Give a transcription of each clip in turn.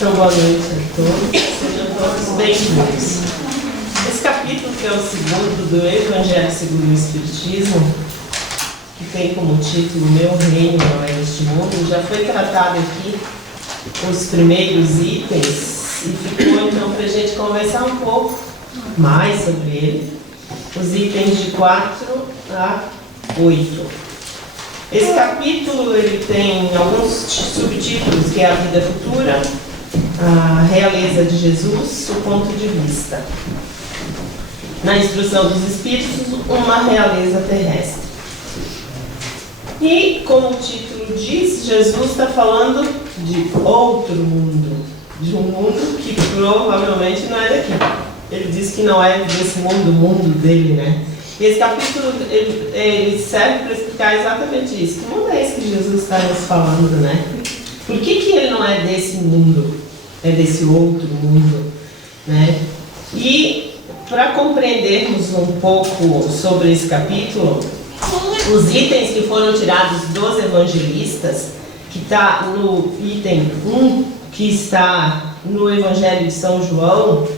Então, boa noite a todos, sejam todos bem-vindos. Esse capítulo, que é o segundo do Evangelho segundo o Espiritismo, que tem como título Meu Reino Não é Deste Mundo, já foi tratado aqui os primeiros itens e ficou então para a gente conversar um pouco mais sobre ele, os itens de 4 a 8. Esse capítulo ele tem alguns subtítulos, que é a vida futura, a realeza de Jesus, o ponto de vista. Na instrução dos Espíritos, uma realeza terrestre. E, como o título diz, Jesus está falando de outro mundo, de um mundo que provavelmente não é daqui. Ele diz que não é desse mundo, o mundo dele, né? E esse capítulo ele serve para explicar exatamente isso. Que mundo é esse que Jesus está nos falando, né? Por que ele não é desse mundo? É desse outro mundo, né? E para compreendermos um pouco sobre esse capítulo, os itens que foram tirados dos evangelistas, que está no item 1, que está no Evangelho de São João,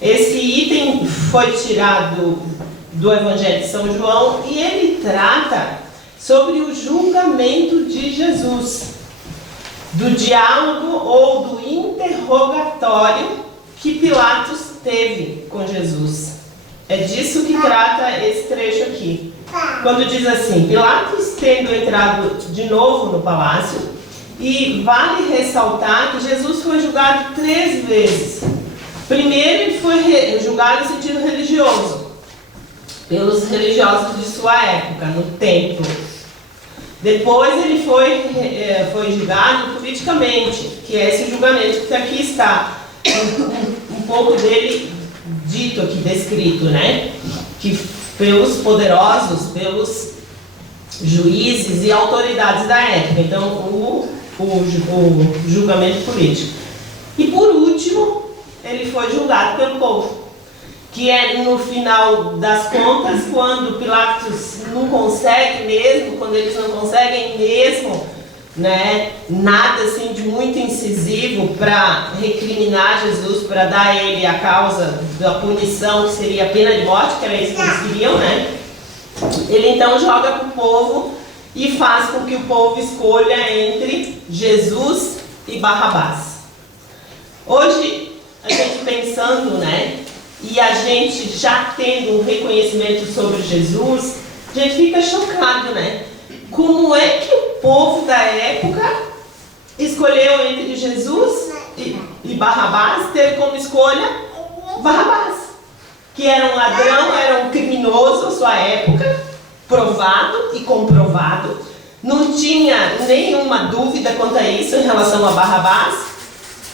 esse item foi tirado do Evangelho de São João e ele trata sobre o julgamento de Jesus, do diálogo ou do interrogatório que Pilatos teve com Jesus. É disso que trata esse trecho aqui. Quando diz assim: Pilatos tendo entrado de novo no palácio, e vale ressaltar que Jesus foi julgado 3 vezes. Primeiro ele foi julgado no sentido religioso, pelos religiosos de sua época, no templo. Depois ele foi julgado politicamente, que é esse julgamento que aqui está. Um pouco dele dito aqui, descrito, né? Que pelos poderosos, pelos juízes e autoridades da época. Então, o julgamento político. E por último, ele foi julgado pelo povo, que é no final das contas, quando Pilatos não consegue mesmo, quando eles não conseguem mesmo, né, nada assim de muito incisivo para recriminar Jesus, para dar a ele a causa da punição, que seria a pena de morte, que era isso que eles queriam, né? Ele então joga para o povo e faz com que o povo escolha entre Jesus e Barrabás. Hoje, a gente pensando, né, e a gente já tendo um reconhecimento sobre Jesus, a gente fica chocado, né? Como é que o povo da época escolheu entre Jesus e Barrabás, teve como escolha Barrabás, que era um ladrão, era um criminoso à sua época, provado e comprovado, não tinha nenhuma dúvida quanto a isso em relação a Barrabás,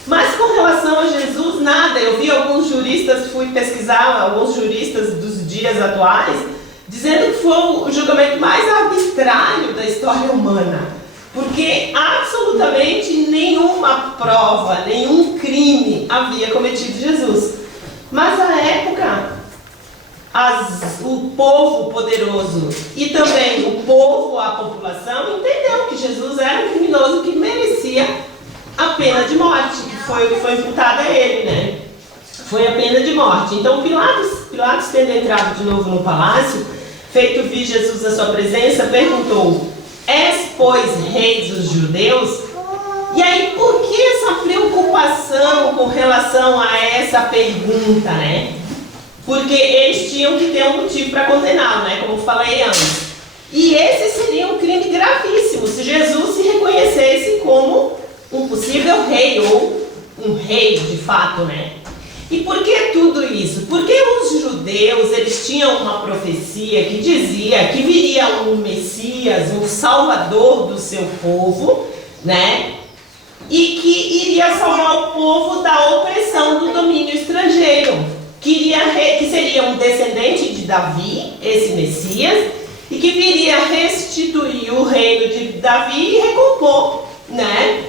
mas com relação a Jesus, nada. Eu vi alguns juristas, fui pesquisar alguns juristas dos dias atuais, dizendo que foi o julgamento mais arbitrário da história humana, porque absolutamente nenhuma prova, nenhum crime havia cometido Jesus. Mas à época, o povo poderoso e também o povo, a população, entendeu que Jesus era um criminoso que merecia a pena de morte, que foi o que foi imputada a ele, né? Foi a pena de morte. Então Pilatos tendo entrado de novo no palácio, feito vir Jesus à sua presença, perguntou: És, pois, rei dos judeus? E aí, por que essa preocupação com relação a essa pergunta, né? Porque eles tinham que ter um motivo para condená-lo, né? Como falei antes. E esse seria um crime gravíssimo, se Jesus se reconhecesse como um possível rei, ou um rei de fato, né? E por que tudo isso? Porque os judeus, eles tinham uma profecia que dizia que viria um Messias, um Salvador do seu povo, né? E que iria salvar o povo da opressão do domínio estrangeiro, que seria um descendente de Davi, esse Messias, e que viria restituir o reino de Davi e recompor, né,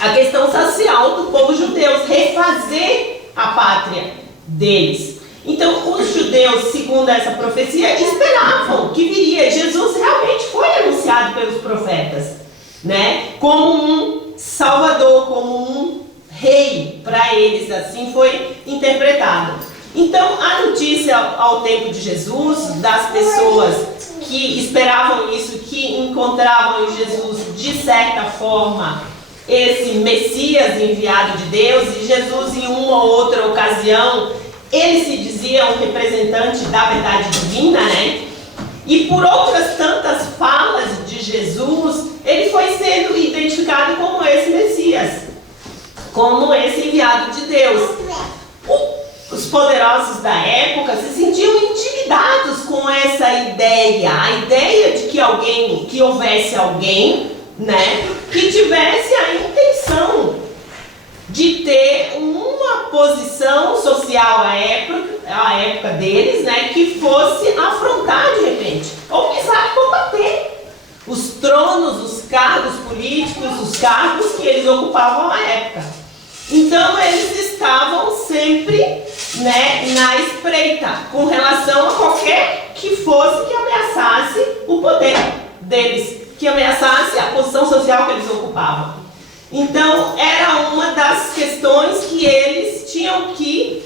a questão social do povo judeu, refazer a pátria deles. Então, os judeus, segundo essa profecia, esperavam que viria. Jesus realmente foi anunciado pelos profetas, né, como um salvador, como um rei, para eles assim foi interpretado. Então, a notícia ao tempo de Jesus, das pessoas que esperavam isso, que encontravam em Jesus, de certa forma, esse Messias enviado de Deus, e Jesus, em uma ou outra ocasião, ele se dizia um representante da verdade divina, né? E por outras tantas falas de Jesus, ele foi sendo identificado como esse Messias, como esse enviado de Deus. Os poderosos da época se sentiam intimidados com essa ideia, a ideia de que houvesse alguém, né, que tivesse a intenção de ter uma posição social à época deles, né, que fosse afrontar de repente, ou quizá combater os tronos, os cargos políticos, os cargos que eles ocupavam à época. Então eles estavam sempre, né, na espreita com relação a qualquer que fosse que ameaçasse o poder deles, que ameaçasse a posição social que eles ocupavam. Então era uma das questões que eles tinham que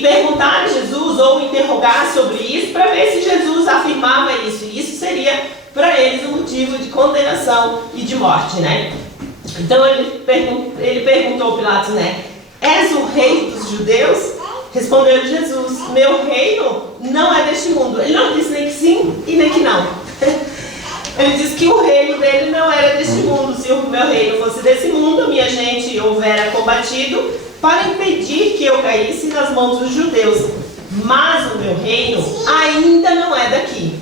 perguntar a Jesus ou interrogar sobre isso para ver se Jesus afirmava isso. E isso seria para eles um motivo de condenação e de morte, né? Então ele perguntou a Pilatos, né? És o rei dos judeus? Respondeu Jesus, meu reino não é deste mundo. Ele não disse nem que sim e nem que não. Ele disse que o reino dele não era deste mundo. Se o meu reino fosse desse mundo, minha gente houvera combatido para impedir que eu caísse nas mãos dos judeus. Mas o meu reino ainda não é daqui.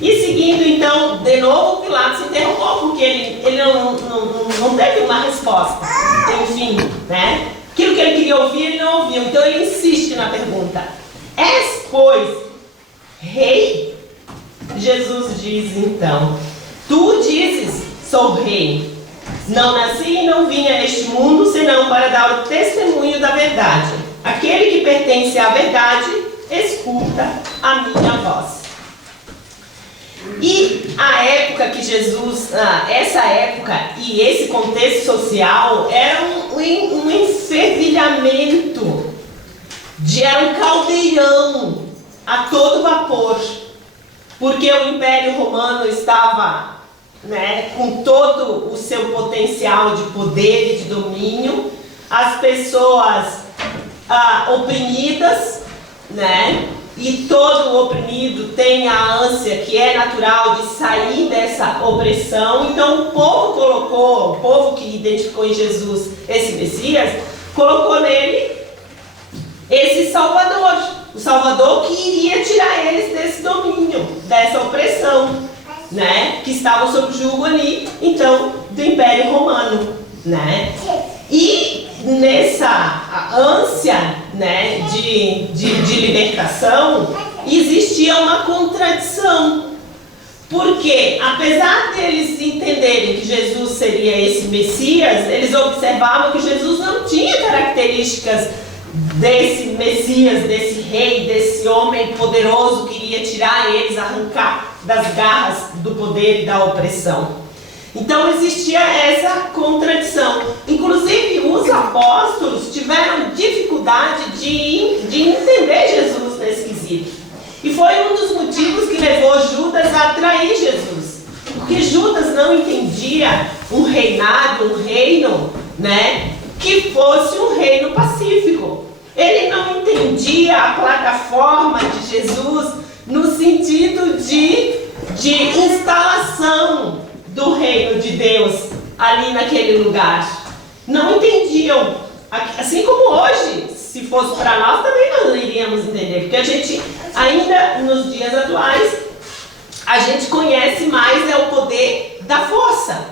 E seguindo, então, de novo, Pilatos interrogou, porque ele não teve uma resposta. Enfim, né? Aquilo que ele queria ouvir, ele não ouviu. Então ele insiste na pergunta. És, pois, rei? Jesus diz, então, tu dizes, sou rei. Não nasci e não vim a este mundo, senão para dar o testemunho da verdade. Aquele que pertence à verdade, escuta a minha voz. E a época que Jesus, essa época e esse contexto social era um enfervilhamento, era um caldeirão a todo vapor, porque o Império Romano estava, né, com todo o seu potencial de poder e de domínio, as pessoas oprimidas, né? E todo oprimido tem a ânsia que é natural de sair dessa opressão. Então o povo que identificou em Jesus esse Messias, colocou nele esse Salvador. O Salvador que iria tirar eles desse domínio, dessa opressão, né? Que estavam sob o jugo ali, então, do Império Romano, né? E nessa ânsia, né, de libertação, existia uma contradição. Porque, apesar deles entenderem que Jesus seria esse Messias, eles observavam que Jesus não tinha características desse Messias, desse rei, desse homem poderoso que iria tirar eles, arrancar das garras do poder e da opressão. Então existia essa contradição. Inclusive os apóstolos tiveram dificuldade de entender Jesus nesse quesito. E foi um dos motivos que levou Judas a trair Jesus. Porque Judas não entendia um reinado, um reino, né, que fosse um reino pacífico. Ele não entendia a plataforma de Jesus no sentido de instalação do reino de Deus ali naquele lugar. Não entendiam. Assim como hoje, se fosse para nós, também não iríamos entender. Porque a gente, ainda nos dias atuais, a gente conhece mais o poder da força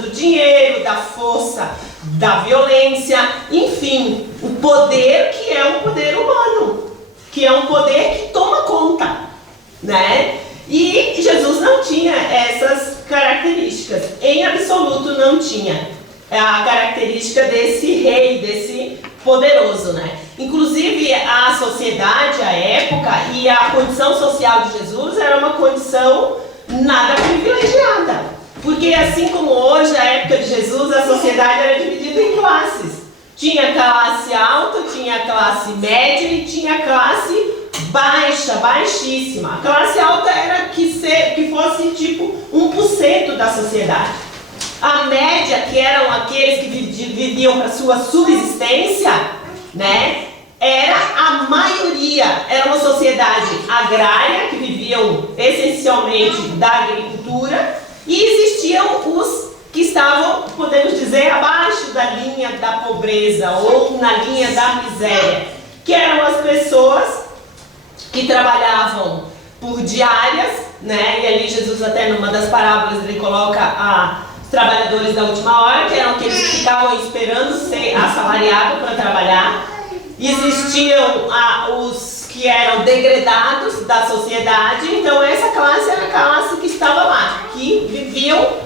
do dinheiro, da força da violência, enfim, o poder que é um poder humano, que é um poder que toma conta, né? E Jesus não tinha essas características, em absoluto não tinha a característica desse rei, desse poderoso, né? Inclusive a sociedade, a época e a condição social de Jesus era uma condição nada privilegiada, porque assim como hoje, a época de Jesus, a sociedade era dividida em classes. Tinha classe alta, tinha classe média e tinha classe baixa, baixíssima. A classe alta era que fosse tipo 1% da sociedade. A média, que eram aqueles que viviam para sua subsistência, né, era a maioria. Era uma sociedade agrária, que viviam essencialmente da agricultura, e existiam os que estavam, podemos dizer, abaixo da linha da pobreza ou na linha da miséria, que eram as pessoas que trabalhavam por diárias, né? E ali Jesus até numa das parábolas ele coloca os trabalhadores da última hora, que eram aqueles que ficavam esperando ser assalariados para trabalhar. Existiam os que eram degradados da sociedade, então essa classe era a classe que estava lá, que viviam,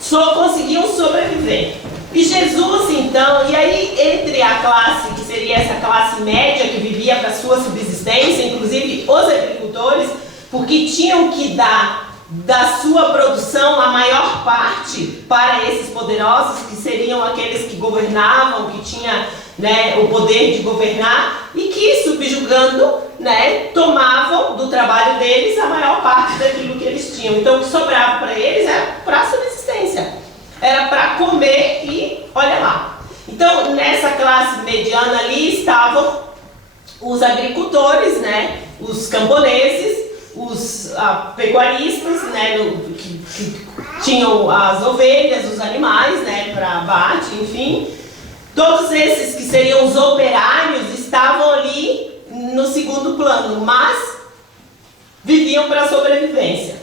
só conseguiam sobreviver. E Jesus, então, e aí entre a classe, que seria essa classe média que vivia para sua subsistência, inclusive os agricultores, porque tinham que dar da sua produção a maior parte para esses poderosos, que seriam aqueles que governavam, que tinham, né, o poder de governar, e que, subjugando, né, tomavam do trabalho deles a maior parte daquilo que eles tinham. Então o que sobrava para eles era para a subsistência. Era para comer e olha lá. Então, nessa classe mediana ali estavam os agricultores, né? Os camponeses, os pecuaristas, né? Que tinham as ovelhas, os animais, né? Para abate, enfim. Todos esses que seriam os operários estavam ali no segundo plano, mas viviam para a sobrevivência.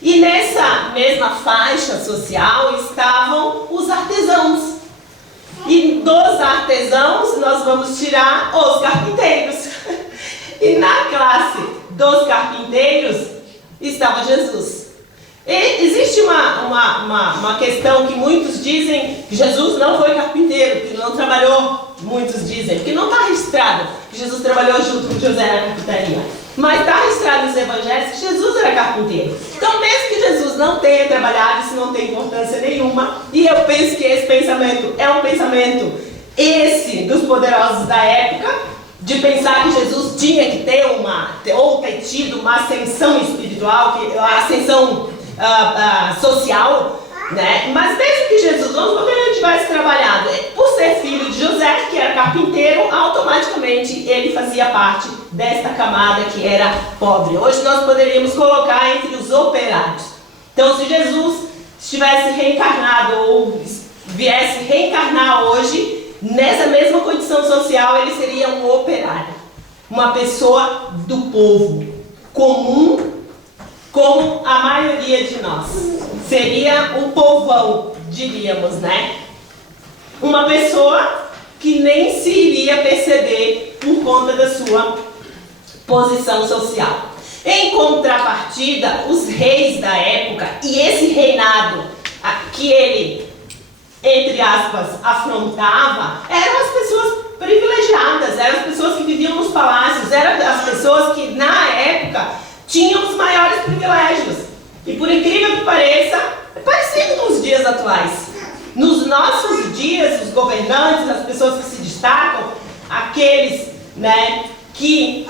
E nessa mesma faixa social estavam os artesãos. E dos artesãos nós vamos tirar os carpinteiros. E na classe dos carpinteiros estava Jesus. E existe uma questão que muitos dizem que Jesus não foi carpinteiro, que não trabalhou, muitos dizem, que não está registrado que Jesus trabalhou junto com José na carpintaria. Mas está registrado nos evangelhos que Jesus era carpinteiro. Então, mesmo que Jesus não tenha trabalhado, isso não tem importância nenhuma. E eu penso que esse pensamento é um pensamento, esse dos poderosos da época, de pensar que Jesus tinha que ter ou ter tido uma ascensão espiritual, a ascensão social, né? Mas mesmo que Jesus, vamos supor que ele tivesse trabalhado, por ser filho de José, que era carpinteiro, automaticamente ele fazia parte desta camada que era pobre. Hoje nós poderíamos colocar entre os operários. Então, se Jesus estivesse reencarnado ou viesse reencarnar hoje, nessa mesma condição social, ele seria um operário, uma pessoa do povo, comum, como a maioria de nós. Seria o povão, diríamos, né? Uma pessoa que nem se iria perceber por conta da sua posição social. Em contrapartida, os reis da época, e esse reinado que ele, entre aspas, afrontava, eram as pessoas privilegiadas, eram as pessoas que viviam nos palácios, eram as pessoas que na época tinham os maiores privilégios. E por incrível que pareça, é parecido com os dias atuais. Nos nossos dias, os governantes, as pessoas que se destacam, aqueles, né, que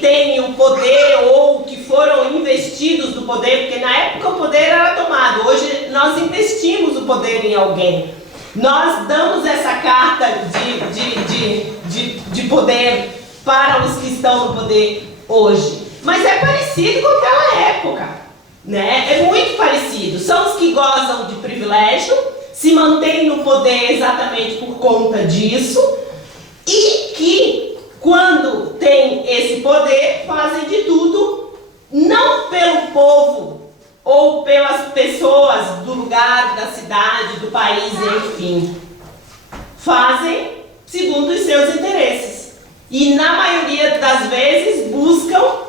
têm o poder ou que foram investidos no poder, porque na época o poder era tomado, hoje nós investimos o poder em alguém. Nós damos essa carta de poder para os que estão no poder hoje. Mas é parecido com aquela época, né? É muito parecido. São os que gozam de privilégio, se mantêm no poder exatamente por conta disso, e que, quando têm esse poder, fazem de tudo, não pelo povo, ou pelas pessoas do lugar, da cidade, do país, enfim. Fazem segundo os seus interesses. E, na maioria das vezes, buscam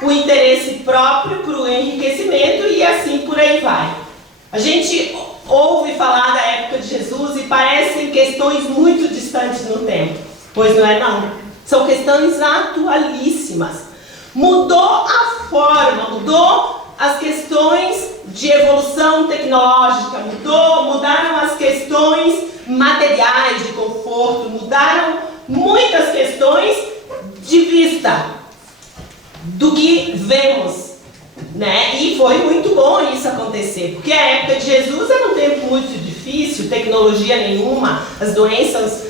o interesse próprio para o enriquecimento e assim por aí vai. A gente ouve falar da época de Jesus e parecem questões muito distantes no tempo. Pois não é não. São questões atualíssimas. Mudou a forma, mudou as questões de evolução tecnológica, mudaram as questões materiais de conforto, morto, mudaram muitas questões de vista do que vemos, né? E foi muito bom isso acontecer, porque a época de Jesus era um tempo muito difícil, tecnologia nenhuma, as doenças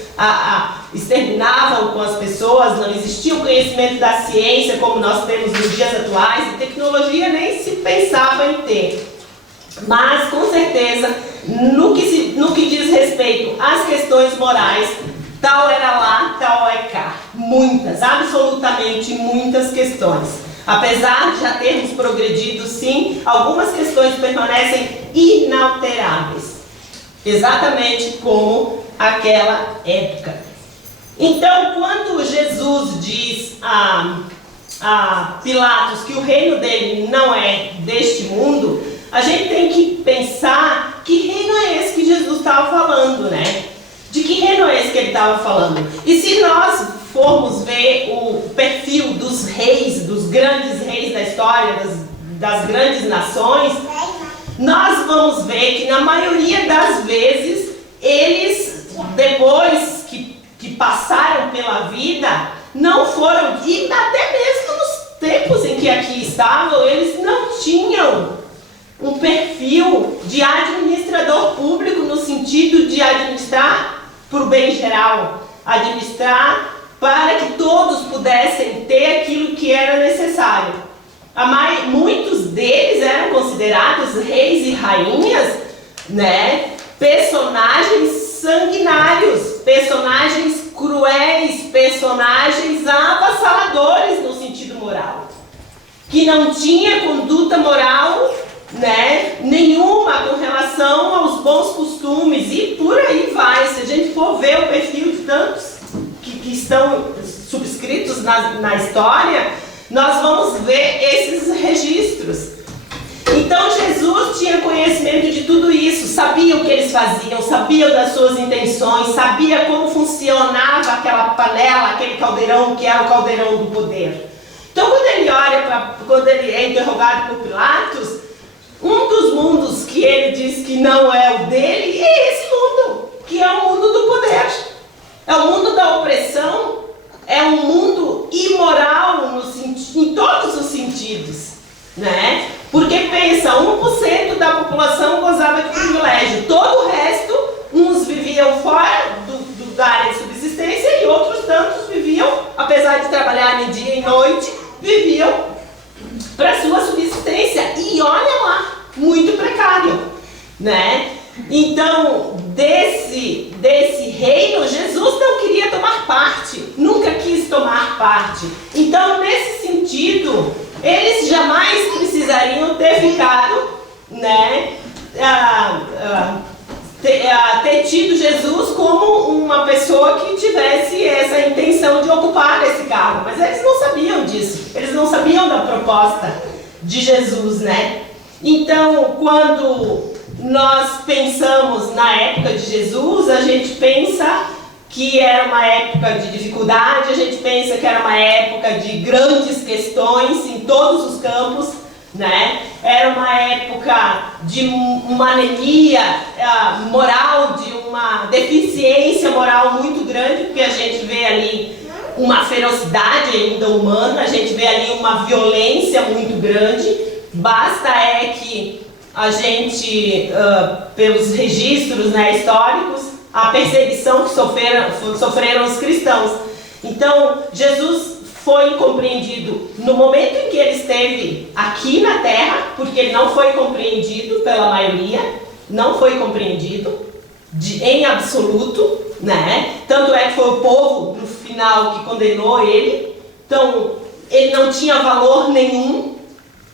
exterminavam com as pessoas, não existia o conhecimento da ciência como nós temos nos dias atuais, e tecnologia nem se pensava em ter. Mas, com certeza, no que diz respeito às questões morais, tal era lá, tal é cá. Muitas, absolutamente muitas questões. Apesar de já termos progredido, sim, algumas questões permanecem inalteráveis. Exatamente como aquela época. Então, quando Jesus diz a Pilatos que o reino dele não é deste mundo, a gente tem que pensar que reino é esse que Jesus estava falando, né? De que reino é esse que ele estava falando? E se nós formos ver o perfil dos reis, dos grandes reis da história, das grandes nações, nós vamos ver que na maioria das vezes, eles, depois que passaram pela vida, não foram, e até mesmo nos tempos em que aqui estavam, eles não tinham um perfil de administrador público no sentido de administrar para o bem geral, administrar para que todos pudessem ter aquilo que era necessário. Muitos deles eram considerados reis e rainhas, né? Personagens sanguinários, personagens cruéis, personagens avassaladores no sentido moral, que não tinha conduta moral, né, nenhuma com relação aos bons costumes, e por aí vai. Se a gente for ver o perfil de tantos que estão subscritos na história, nós vamos ver esses registros. Então Jesus tinha conhecimento de tudo isso, sabia o que eles faziam, sabia das suas intenções, sabia como funcionava aquela panela, aquele caldeirão que era o caldeirão do poder. Então quando ele é interrogado por Pilatos, um dos mundos que ele diz que não é o dele é esse mundo, que é o mundo do poder. É o mundo da opressão, é um mundo imoral em todos os sentidos, né? Porque pensa, 1% da população gozava de privilégio, todo o resto, uns viviam fora da área de subsistência e outros tantos viviam, apesar de trabalharem dia e noite, viviam para sua subsistência. E olha lá, muito precário, né? Então, desse reino, Jesus não queria tomar parte, nunca quis tomar parte. Então, nesse sentido, eles jamais precisariam ter ficado, né, ter tido Jesus como uma pessoa que tivesse essa intenção de ocupar esse cargo. Mas eles não sabiam disso, eles não sabiam da proposta de Jesus, né? Então, quando nós pensamos na época de Jesus, a gente pensa que era uma época de dificuldade, a gente pensa que era uma época de grandes questões em todos os campos, né? Era uma época de uma anemia moral, de uma deficiência moral muito grande, porque a gente vê ali uma ferocidade ainda humana, a gente vê ali uma violência muito grande. Basta que a gente, pelos registros, né, históricos, a perseguição que sofreram os cristãos. Então, Jesus foi compreendido no momento em que ele esteve aqui na terra, porque ele não foi compreendido pela maioria, não foi compreendido em absoluto, né? Tanto é que foi o povo, no final, que condenou ele. Então, ele não tinha valor nenhum,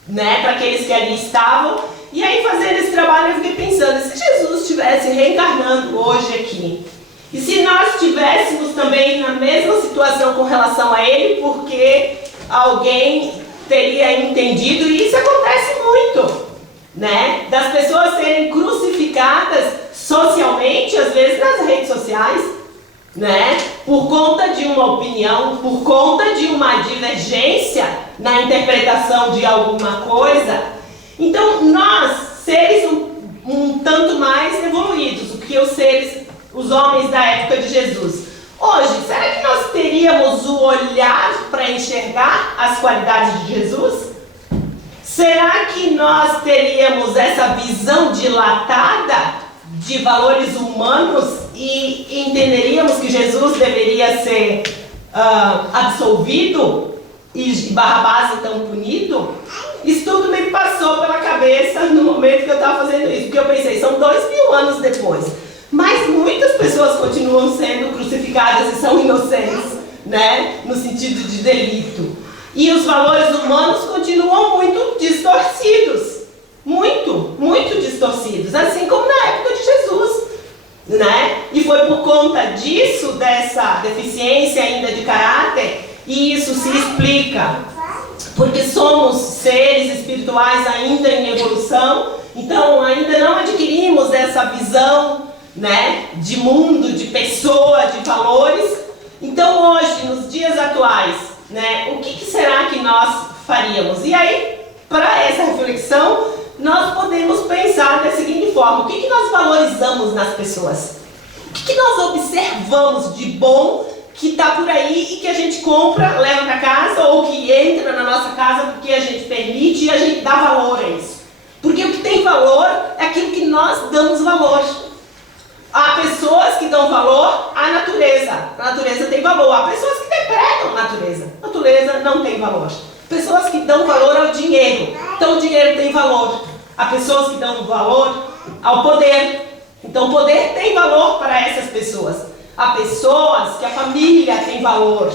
né, para aqueles que ali estavam. E aí, fazendo esse trabalho, eu fiquei pensando, se Jesus estivesse reencarnando hoje aqui, e se nós estivéssemos também na mesma situação com relação a ele, porque alguém teria entendido, e isso acontece muito, né, das pessoas serem crucificadas socialmente, às vezes nas redes sociais, né, por conta de uma opinião, por conta de uma divergência na interpretação de alguma coisa. Então, nós, seres um tanto mais evoluídos do que os homens da época de Jesus, Hoje, será que nós teríamos o olhar para enxergar as qualidades de Jesus? Será que nós teríamos essa visão dilatada de valores humanos e entenderíamos que Jesus deveria ser absolvido e Barrabás então punido? Isso tudo me passou pela cabeça no momento que eu estava fazendo isso, porque eu pensei, são 2000 anos depois, mas muitas pessoas continuam sendo crucificadas e são inocentes, né? No sentido de delito. E os valores humanos continuam muito distorcidos. Muito distorcidos, assim como na época de Jesus, né? E foi por conta disso, dessa deficiência ainda de caráter, e isso se explica porque somos seres espirituais ainda em evolução, então ainda não adquirimos essa visão, né, de mundo, de pessoa, de valores. Então hoje, nos dias atuais, né, o que será que nós faríamos? E aí, para essa reflexão, nós podemos pensar da seguinte forma: o que nós valorizamos nas pessoas? O que nós observamos de bom que está por aí e que a gente compra, leva para casa, ou que entra na nossa casa porque a gente permite e a gente dá valor a isso? Porque o que tem valor é aquilo que nós damos valor. Há pessoas que dão valor à natureza. A natureza tem valor. Há pessoas que depredam a natureza. A natureza não tem valor. Pessoas que dão valor ao dinheiro. Então o dinheiro tem valor. Há pessoas que dão valor ao poder. Então o poder tem valor para essas pessoas. Há pessoas que a família tem valor.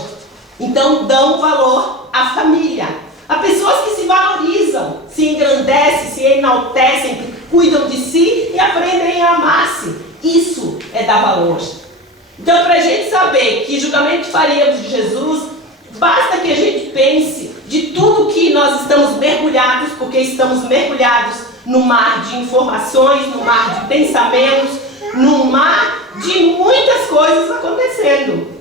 Então dão valor à família. Há pessoas que se valorizam, se engrandecem, se enaltecem, cuidam de si e aprendem a amar-se. Isso é dar valor. Então, para a gente saber que julgamento faríamos de Jesus, basta que a gente pense de tudo que nós estamos mergulhados, porque estamos mergulhados no mar de informações, no mar de pensamentos, no mar de muitas coisas acontecendo.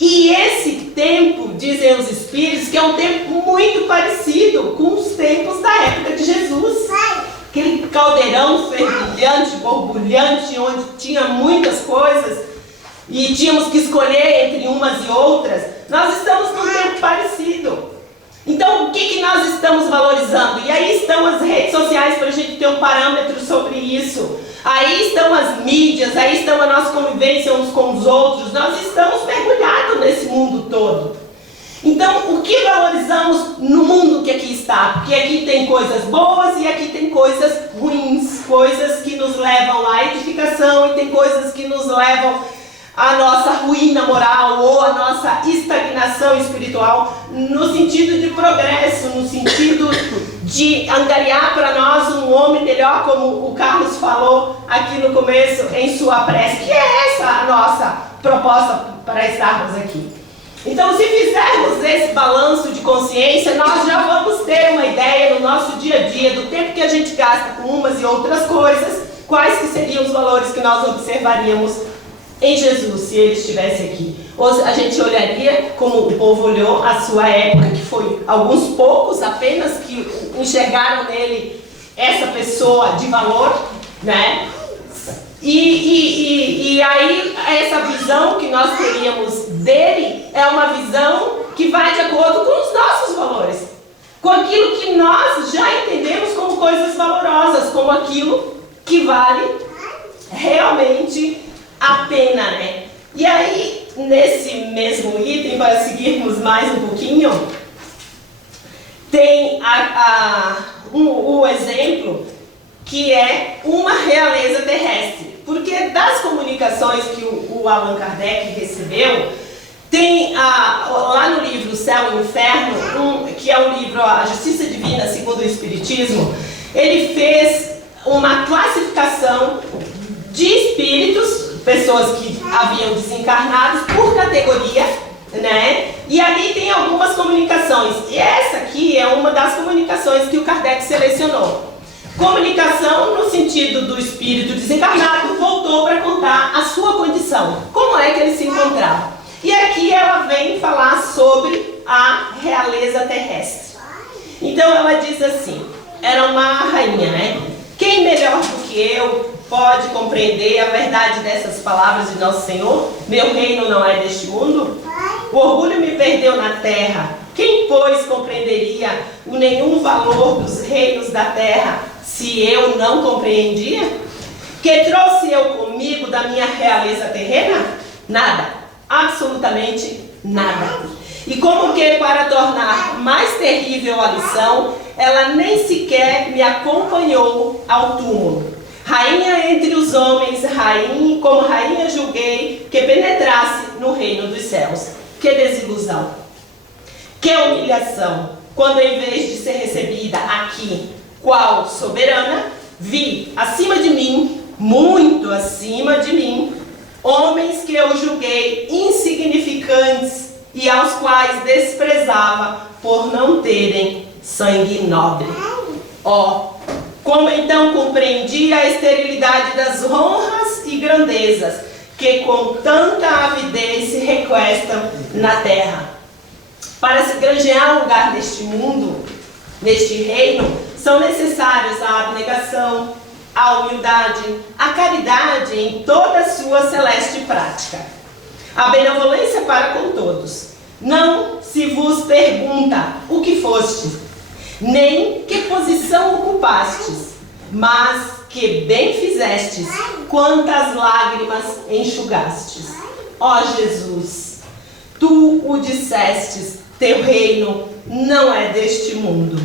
E esse tempo, dizem os Espíritos, que é um tempo muito parecido com os tempos da época de Jesus. Aquele caldeirão fervilhante, borbulhante, onde tinha muitas coisas e tínhamos que escolher entre umas e outras. Nós estamos num tempo parecido. Então, o que nós estamos valorizando? E aí estão as redes sociais para a gente ter um parâmetro sobre isso. Aí estão as mídias, aí estão a nossa convivência uns com os outros. Nós estamos mergulhados nesse mundo todo. Então, o que valorizamos no mundo que aqui está? Porque aqui tem coisas boas e aqui tem coisas ruins, coisas que nos levam à edificação e tem coisas que nos levam à nossa ruína moral ou à nossa estagnação espiritual, no sentido de progresso, no sentido de angariar para nós um homem melhor, como o Carlos falou aqui no começo em sua prece, que é essa a nossa proposta para estarmos aqui. Então, se fizermos esse balanço de consciência, nós já vamos ter uma ideia no nosso dia a dia do tempo que a gente gasta com umas e outras coisas, quais que seriam os valores que nós observaríamos em Jesus, se ele estivesse aqui. Ou a gente olharia como o povo olhou a sua época, que foi alguns poucos apenas que enxergaram nele essa pessoa de valor, né? E aí essa visão que nós teríamos dele é uma visão que vai de acordo com os nossos valores, com aquilo que nós já entendemos como coisas valorosas, como aquilo que vale realmente a pena, né? E aí, nesse mesmo item, para seguirmos mais um pouquinho, tem o exemplo que é uma realeza terrestre. Porque das comunicações que o Allan Kardec recebeu, tem lá no livro Céu e Inferno, que é um livro, A Justiça Divina segundo o Espiritismo, ele fez uma classificação de espíritos, pessoas que haviam desencarnado por categoria, né? E ali tem algumas comunicações. E essa aqui é uma das comunicações que o Kardec selecionou. Comunicação no sentido do espírito desencarnado voltou para contar a sua condição, como é que ele se encontrava. E aqui ela vem falar sobre a realeza terrestre. Então ela diz assim, era uma rainha, né? Quem melhor do que eu pode compreender a verdade dessas palavras de nosso Senhor? Meu reino não é deste mundo? O orgulho me perdeu na terra. Quem, pois, compreenderia o nenhum valor dos reinos da terra, se eu não compreendia? Que trouxe eu comigo da minha realeza terrena? Nada, absolutamente nada. E como que para tornar mais terrível a lição, ela nem sequer me acompanhou ao túmulo. Rainha entre os homens, como rainha julguei que penetrasse no reino dos céus. Que desilusão, que humilhação, quando em vez de ser recebida aqui, qual soberana, vi acima de mim, muito acima de mim, homens que eu julguei insignificantes e aos quais desprezava por não terem sangue nobre. Como então compreendi a esterilidade das honras e grandezas que com tanta avidez se requestam na terra. Para se granjear um lugar neste mundo, neste reino, são necessários a abnegação, a humildade, a caridade em toda a sua celeste prática, a benevolência para com todos. Não se vos pergunta o que fostes, nem que posição ocupastes, mas que bem fizestes, quantas lágrimas enxugastes. Ó Jesus, tu o dissestes, teu reino não é deste mundo,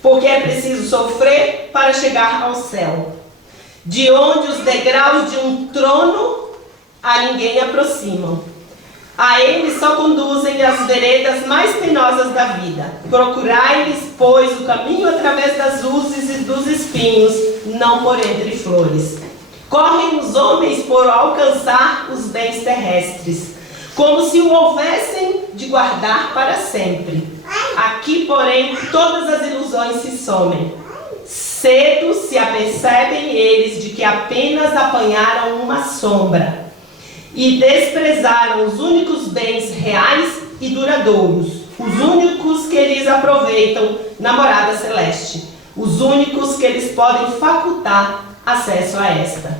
porque é preciso sofrer para chegar ao céu, de onde os degraus de um trono a ninguém aproximam. A ele só conduzem as veredas mais penosas da vida. Procurai-lhes, pois, o caminho através das uzes e dos espinhos, não por entre flores. Correm os homens por alcançar os bens terrestres, como se o houvessem de guardar para sempre. Aqui, porém, todas as ilusões se somem. Cedo se apercebem eles de que apenas apanharam uma sombra e desprezaram os únicos bens reais e duradouros, os únicos que eles aproveitam na morada celeste, os únicos que eles podem facultar acesso a esta.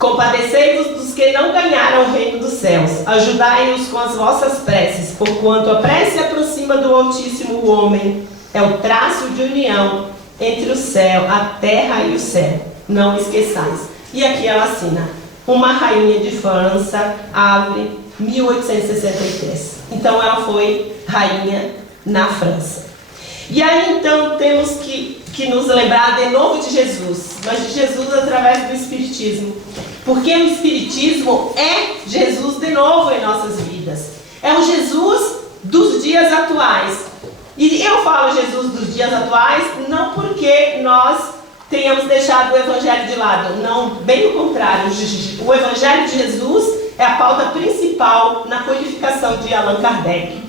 Compadecei-vos dos que não ganharam o reino dos céus, ajudai-os com as vossas preces, porquanto a prece aproxima do Altíssimo o homem, é o traço de união entre o céu, a terra e o céu. Não esqueçais. E aqui ela assina: Uma Rainha de França, Havre, 1863. Então ela foi rainha na França. E aí então temos que nos lembrar de novo de Jesus, mas de Jesus através do Espiritismo. Porque o Espiritismo é Jesus de novo em nossas vidas. É o Jesus dos dias atuais. E eu falo Jesus dos dias atuais não porque nós tenhamos deixado o Evangelho de lado. Não, bem o contrário. O Evangelho de Jesus é a pauta principal na codificação de Allan Kardec.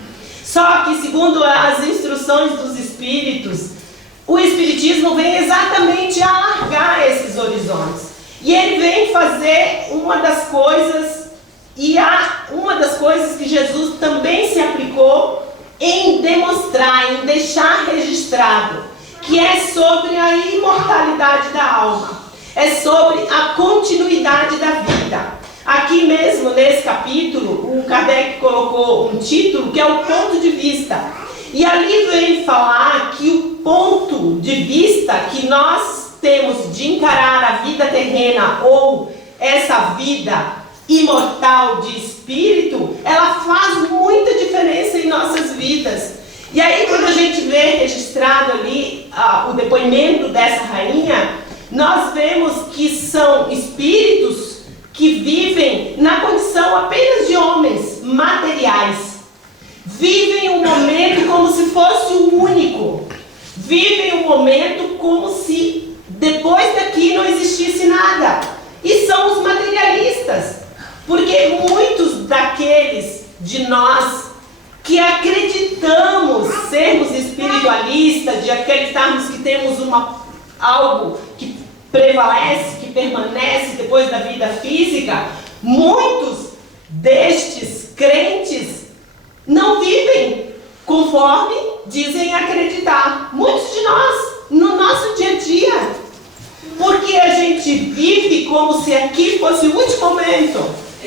Só que, segundo as instruções dos Espíritos, o Espiritismo vem exatamente alargar esses horizontes. E ele vem fazer uma das coisas que Jesus também se aplicou em demonstrar, em deixar registrado, que é sobre a imortalidade da alma, é sobre a continuidade da vida. Aqui mesmo, nesse capítulo, o Kardec colocou um título que é o ponto de vista. E ali vem falar que o ponto de vista que nós temos de encarar a vida terrena ou essa vida imortal de espírito, ela faz muita diferença em nossas vidas. E aí quando a gente vê registrado ali o depoimento dessa rainha, nós vemos que são espíritos que vivem na condição apenas de homens materiais. Vivem um momento como se fosse o único. Vivem um momento como se depois daqui não existisse nada. E são os materialistas. Porque muitos daqueles de nós que acreditamos sermos espiritualistas, de acreditarmos que temos algo que prevalece, que permanece depois da vida física, muitos destes crentes não vivem conforme dizem acreditar. Muitos de nós, no nosso dia a dia, Porque a gente vive como se aqui fosse o último momento.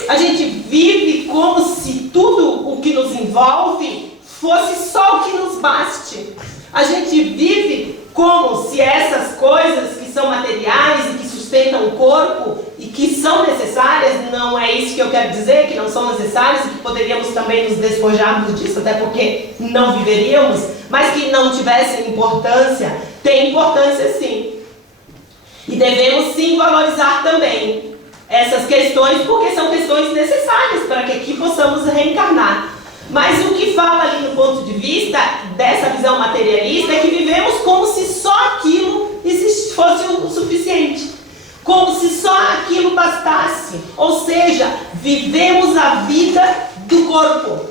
A gente vive como se tudo o que nos envolve fosse só o que nos baste. A gente vive como se essas coisas que são materiais e que sustentam o corpo e que são necessárias, não é isso que eu quero dizer, que não são necessárias e que poderíamos também nos despojarmos disso, até porque não viveríamos, mas que não tivessem importância, tem importância sim. E devemos sim valorizar também essas questões, porque são questões necessárias para que aqui possamos reencarnar. Mas o que fala ali no ponto de vista dessa visão materialista é que vivemos como se só aquilo fosse o suficiente. Como se só aquilo bastasse. Ou seja, vivemos a vida do corpo,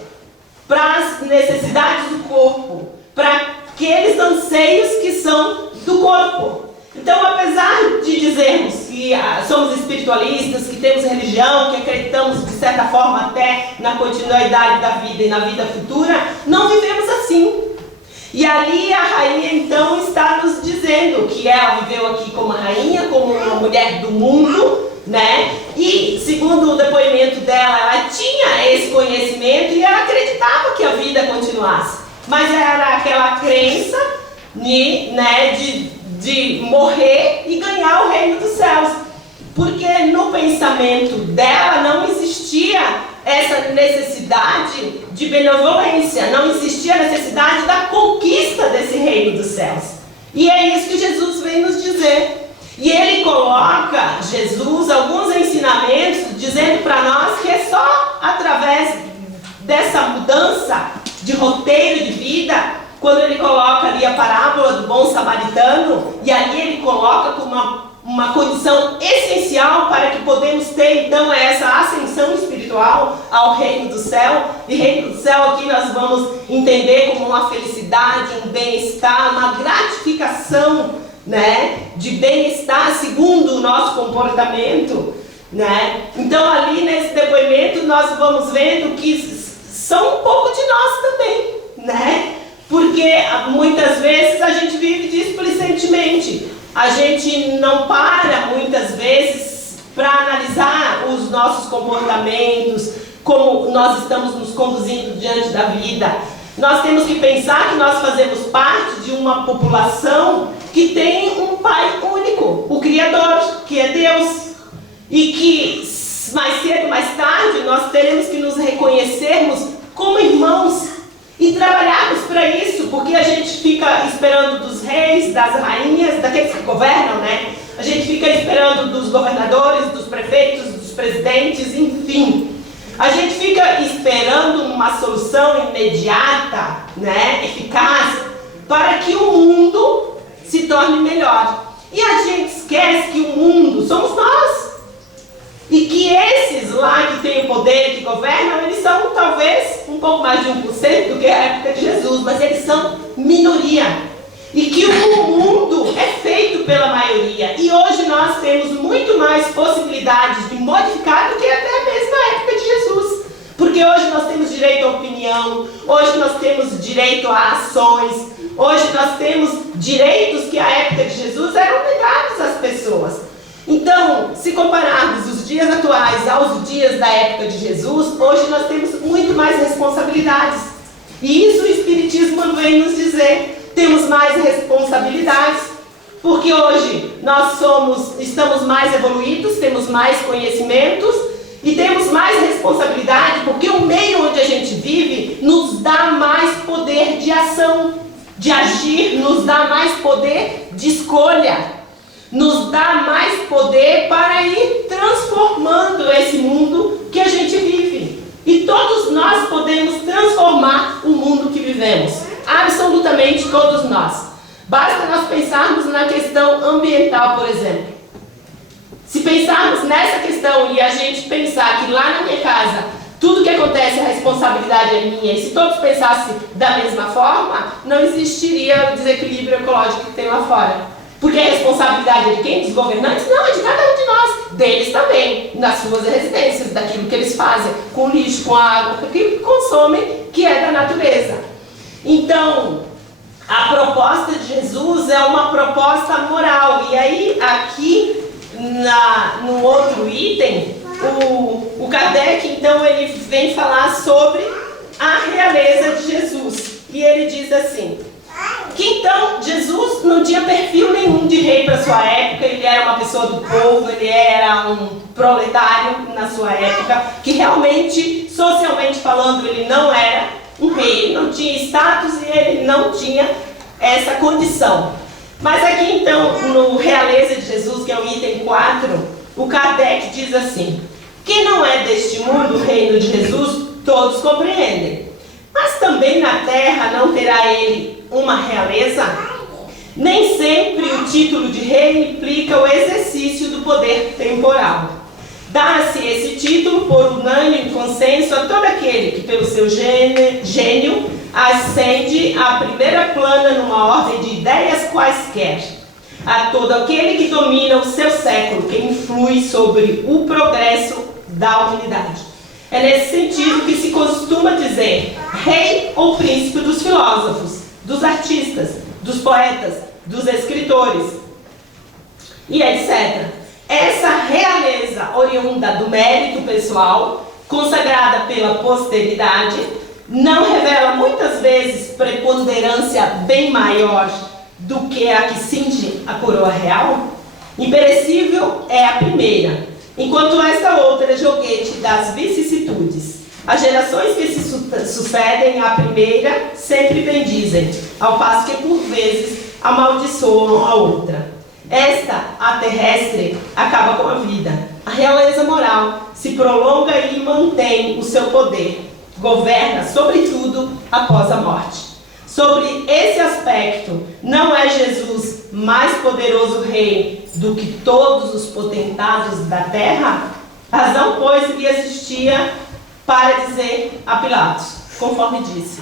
para as necessidades do corpo, para aqueles anseios que são do corpo. Então, apesar de dizermos que somos espiritualistas, que temos religião, que acreditamos de certa forma até na continuidade da vida e na vida futura, não vivemos assim. E ali a rainha então está nos dizendo que ela viveu aqui como rainha, como uma mulher do mundo, né? E segundo o depoimento dela, ela tinha esse conhecimento e ela acreditava que a vida continuasse. Mas era aquela crença, né, de morrer e ganhar o reino dos céus. Porque no pensamento dela não existia essa necessidade de benevolência, não existia a necessidade da conquista desse reino dos céus. E é isso que Jesus vem nos dizer. E ele coloca, Jesus, alguns ensinamentos, dizendo para nós que é só através dessa mudança de roteiro de vida, quando ele coloca ali a parábola do bom samaritano, e ali ele coloca como uma condição essencial para que podemos ter então essa ascensão espiritual ao reino do céu. E reino do céu aqui nós vamos entender como uma felicidade, um bem-estar, uma gratificação, né, de bem-estar segundo o nosso comportamento, né? Então ali nesse depoimento nós vamos vendo que são um pouco de nós também, né? Porque muitas vezes a gente vive displicentemente. A gente não para muitas vezes para analisar os nossos comportamentos, como nós estamos nos conduzindo diante da vida. Nós temos que pensar que nós fazemos parte de uma população que tem um Pai único, o Criador, que é Deus. E que mais cedo, mais tarde, nós teremos que nos reconhecermos como irmãos e trabalharmos para isso, porque a gente fica esperando dos reis, das rainhas, daqueles que governam, né? A gente fica esperando dos governadores, dos prefeitos, dos presidentes, enfim. A gente fica esperando uma solução imediata, né, eficaz, para que o mundo se torne melhor. E a gente esquece que o mundo somos nós. E que esses lá que têm o poder e que governam, eles são talvez um pouco mais de 1% do que a época de Jesus, mas eles são minoria. E que o mundo é feito pela maioria. E hoje nós temos muito mais possibilidades de modificar do que até mesmo a época de Jesus. Porque hoje nós temos direito à opinião, hoje nós temos direito a ações, hoje nós temos direitos que a época de Jesus eram negados às pessoas. Então, se compararmos os dias atuais aos dias da época de Jesus, hoje nós temos muito mais responsabilidades. E isso o Espiritismo vem nos dizer. Temos mais responsabilidades, porque hoje nós estamos mais evoluídos, temos mais conhecimentos e temos mais responsabilidade, porque o meio onde a gente vive nos dá mais poder de ação, de agir, nos dá mais poder de escolha. Nos dá mais poder para ir transformando esse mundo que a gente vive. E todos nós podemos transformar o mundo que vivemos. Absolutamente todos nós. Basta nós pensarmos na questão ambiental, por exemplo. Se pensarmos nessa questão e a gente pensar que lá na minha casa tudo que acontece, a responsabilidade é minha, e se todos pensassem da mesma forma, não existiria o desequilíbrio ecológico que tem lá fora. Porque a responsabilidade é de quem? Dos governantes? Não, é de cada um de nós. Deles também, nas suas residências, daquilo que eles fazem, com o lixo, com a água, com aquilo que consomem, que é da natureza. Então, A proposta de Jesus é uma proposta moral. E aí, aqui, no outro item, o Kardec, então, ele vem falar sobre a realeza de Jesus. E ele diz assim, que então Jesus não tinha perfil nenhum de rei para sua época, ele era uma pessoa do povo, ele era um proletário na sua época, que realmente, socialmente falando, ele não era um rei, ele não tinha status e ele não tinha essa condição. Mas aqui então, no Realeza de Jesus, que é o item 4, o Kardec diz assim, que não é deste mundo o reino de Jesus, todos compreendem. Mas também na terra não terá ele uma realeza? Nem sempre o título de rei implica o exercício do poder temporal. Dá-se esse título por unânime consenso a todo aquele que pelo seu gênio ascende à primeira plana numa ordem de ideias quaisquer. A todo aquele que domina o seu século, que influi sobre o progresso da humanidade. É nesse sentido que se costuma dizer rei ou príncipe dos filósofos, dos artistas, dos poetas, dos escritores e etc. Essa realeza oriunda do mérito pessoal, consagrada pela posteridade, não revela muitas vezes preponderância bem maior do que a que cinge a coroa real? Imperecível é a primeira, enquanto esta outra é joguete das vicissitudes. As gerações que se sucedem à primeira sempre bendizem, ao passo que por vezes amaldiçoam a outra. Esta, a terrestre, acaba com a vida. A realeza moral se prolonga e mantém o seu poder. Governa, sobretudo, após a morte. Sobre esse aspecto, não é Jesus mais poderoso rei do que todos os potentados da terra? Razão, pois, lhe existia para dizer a Pilatos, conforme disse,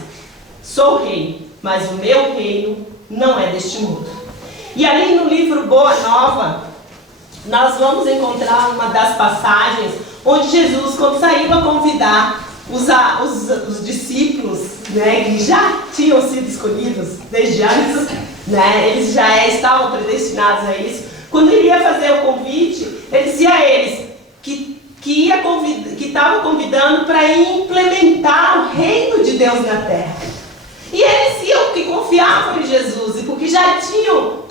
sou rei, mas o meu reino não é deste mundo. E ali no livro Boa Nova, nós vamos encontrar uma das passagens onde Jesus, quando saiu a convidar os discípulos, né, que já tinham sido escolhidos desde antes, né, eles já estavam predestinados a isso, quando ele ia fazer o convite, ele dizia a eles que estava convidando para implementar o reino de Deus na terra. E eles iam que confiavam em Jesus e porque já tinham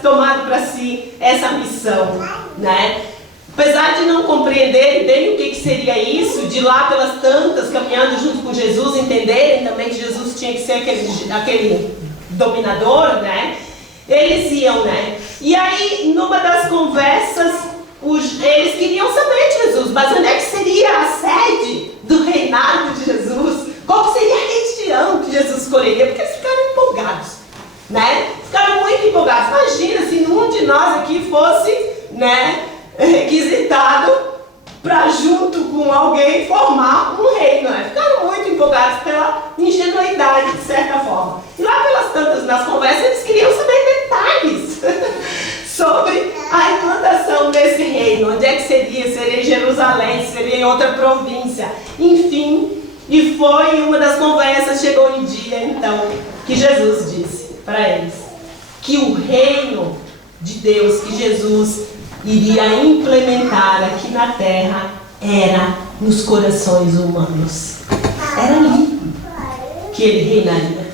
tomado para si essa missão, né? Apesar de não compreenderem bem o que seria isso, de lá pelas tantas, caminhando junto com Jesus, entenderem também que Jesus tinha que ser aquele dominador, né? Eles iam, né? E aí, numa das conversas, eles queriam saber de Jesus, mas onde é que seria a sede do reinado de Jesus? Qual seria a região que Jesus escolheria? Porque eles ficaram empolgados, né? Ficaram muito empolgados. Imagina se um de nós aqui fosse, né, requisitado para junto com alguém formar um reino, né? Ficaram muito empolgados pela ingenuidade, de certa forma. E lá pelas tantas, nas conversas, eles queriam saber detalhes sobre a implantação desse reino. Onde é que seria? Seria em Jerusalém? Seria em outra província? Enfim, e foi uma das conversas, chegou um dia então, que Jesus disse para eles que o reino de Deus, que Jesus iria implementar aqui na terra, era nos corações humanos. Era ali que ele reinaria.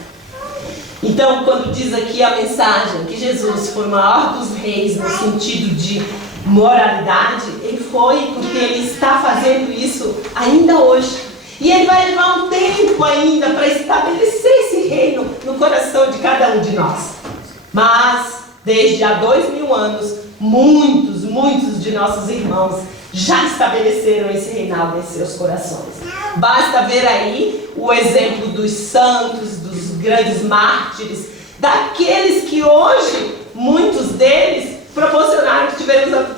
Então, quando diz aqui a mensagem que Jesus foi o maior dos reis no sentido de moralidade, ele foi porque ele está fazendo isso ainda hoje. E ele vai levar um tempo ainda para estabelecer esse reino no coração de cada um de nós. Mas, desde há 2000 anos, muitos de nossos irmãos já estabeleceram esse reinado em seus corações. Basta ver aí o exemplo dos santos, dos grandes mártires, daqueles que hoje, muitos deles, proporcionaram que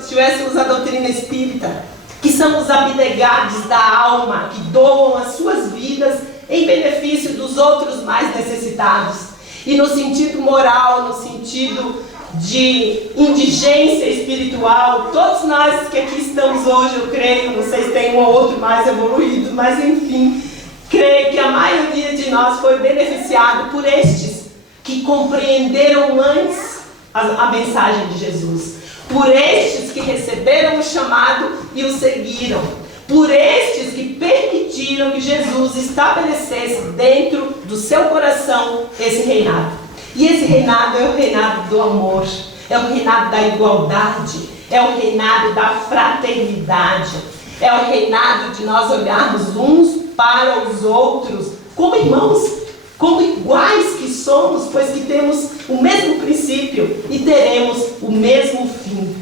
tivéssemos a doutrina espírita, que são os abnegados da alma, que doam as suas vidas em benefício dos outros mais necessitados. E no sentido moral, no sentido de indigência espiritual, todos nós que aqui estamos hoje, eu creio, não sei se tem um ou outro mais evoluído, mas enfim, creio que a maioria de nós foi beneficiado por estes que compreenderam antes a mensagem de Jesus. Por estes que receberam o chamado e o seguiram. Por estes que permitiram que Jesus estabelecesse dentro do seu coração esse reinado. E esse reinado é o reinado do amor, é o reinado da igualdade, é o reinado da fraternidade, é o reinado de nós olharmos uns para os outros como irmãos, como iguais que somos, pois que temos o mesmo princípio e teremos o mesmo fim,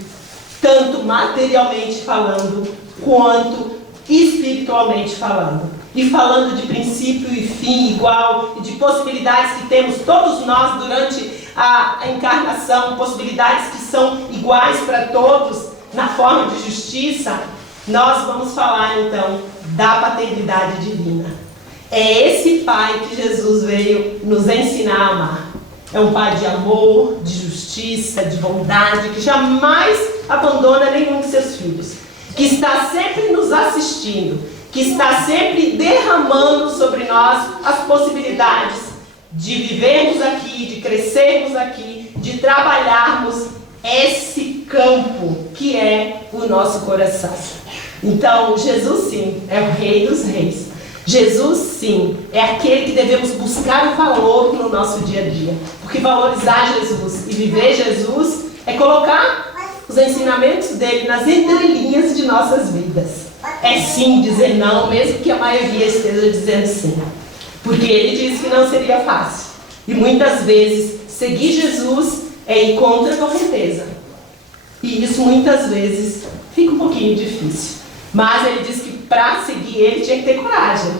tanto materialmente falando, quanto espiritualmente falando. E falando de princípio e fim igual, e de possibilidades que temos todos nós durante a encarnação, possibilidades que são iguais para todos, na forma de justiça, nós vamos falar então da paternidade divina. É esse Pai que Jesus veio nos ensinar a amar. É um Pai de amor, de justiça, de bondade, que jamais abandona nenhum de seus filhos, que está sempre nos assistindo, que está sempre derramando sobre nós as possibilidades de vivermos aqui, de crescermos aqui, de trabalharmos esse campo que é o nosso coração. Então, Jesus sim, é o Rei dos Reis. Jesus sim, é aquele que devemos buscar o valor no nosso dia a dia. Porque valorizar Jesus e viver Jesus é colocar os ensinamentos dele nas entrelinhas de nossas vidas. É sim dizer não, mesmo que a maioria esteja dizendo sim. Porque ele disse que não seria fácil. E muitas vezes seguir Jesus é ir contra a correnteza. E isso muitas vezes fica um pouquinho difícil. Mas ele disse que para seguir ele tinha que ter coragem.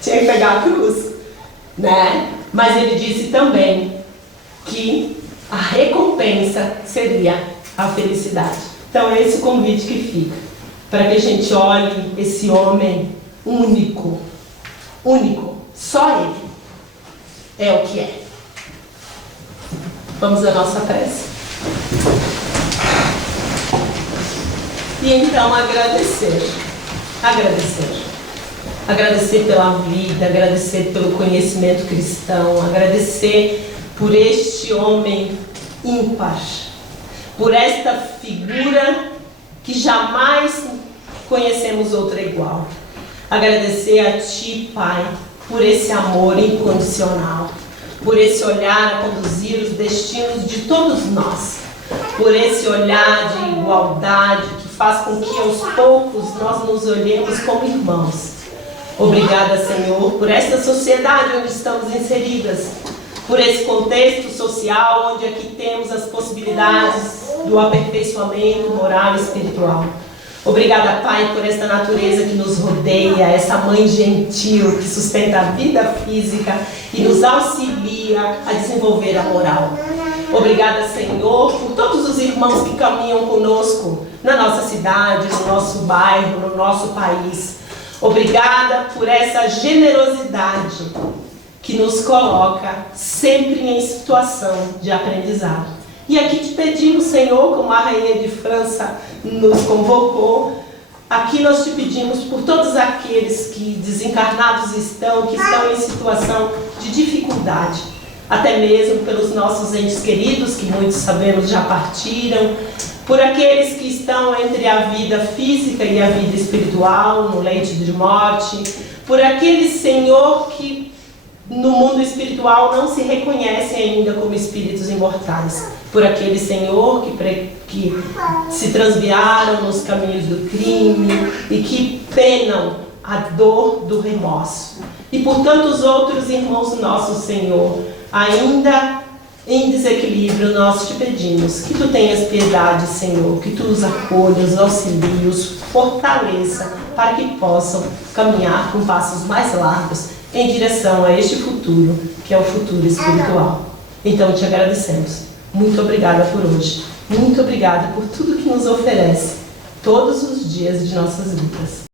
Tinha que pegar a cruz, né? Mas ele disse também que a recompensa seria a felicidade. Então é esse o convite que fica, para que a gente olhe esse homem único, só ele é o que é. Vamos à nossa prece. E então agradecer pela vida, agradecer pelo conhecimento cristão, agradecer por este homem ímpar, por esta figura que jamais conhecemos outra igual. Agradecer a Ti, Pai, por esse amor incondicional, por esse olhar a conduzir os destinos de todos nós, por esse olhar de igualdade que faz com que aos poucos nós nos olhemos como irmãos. Obrigada, Senhor, por esta sociedade onde estamos inseridas, por esse contexto social onde aqui temos as possibilidades do aperfeiçoamento moral e espiritual. Obrigada, Pai, por esta natureza que nos rodeia, essa mãe gentil que sustenta a vida física e nos auxilia a desenvolver a moral. Obrigada, Senhor, por todos os irmãos que caminham conosco na nossa cidade, no nosso bairro, no nosso país. Obrigada por essa generosidade que nos coloca sempre em situação de aprendizado. E aqui te pedimos, Senhor, como a Rainha de França nos convocou, aqui nós te pedimos por todos aqueles que desencarnados estão, que estão em situação de dificuldade, até mesmo pelos nossos entes queridos, que muitos sabemos já partiram, por aqueles que estão entre a vida física e a vida espiritual, no leito de morte, por aqueles, Senhor, que no mundo espiritual não se reconhecem ainda como espíritos imortais, por aqueles, Senhor, que se transviaram nos caminhos do crime e que penam a dor do remorso. E por tantos outros irmãos nossos, Senhor, ainda em desequilíbrio, nós te pedimos que tu tenhas piedade, Senhor, que tu os acolhas, os auxilies, os fortaleça, para que possam caminhar com passos mais largos em direção a este futuro, que é o futuro espiritual. Então te agradecemos. Muito obrigada por hoje. Muito obrigada por tudo que nos oferece todos os dias de nossas vidas.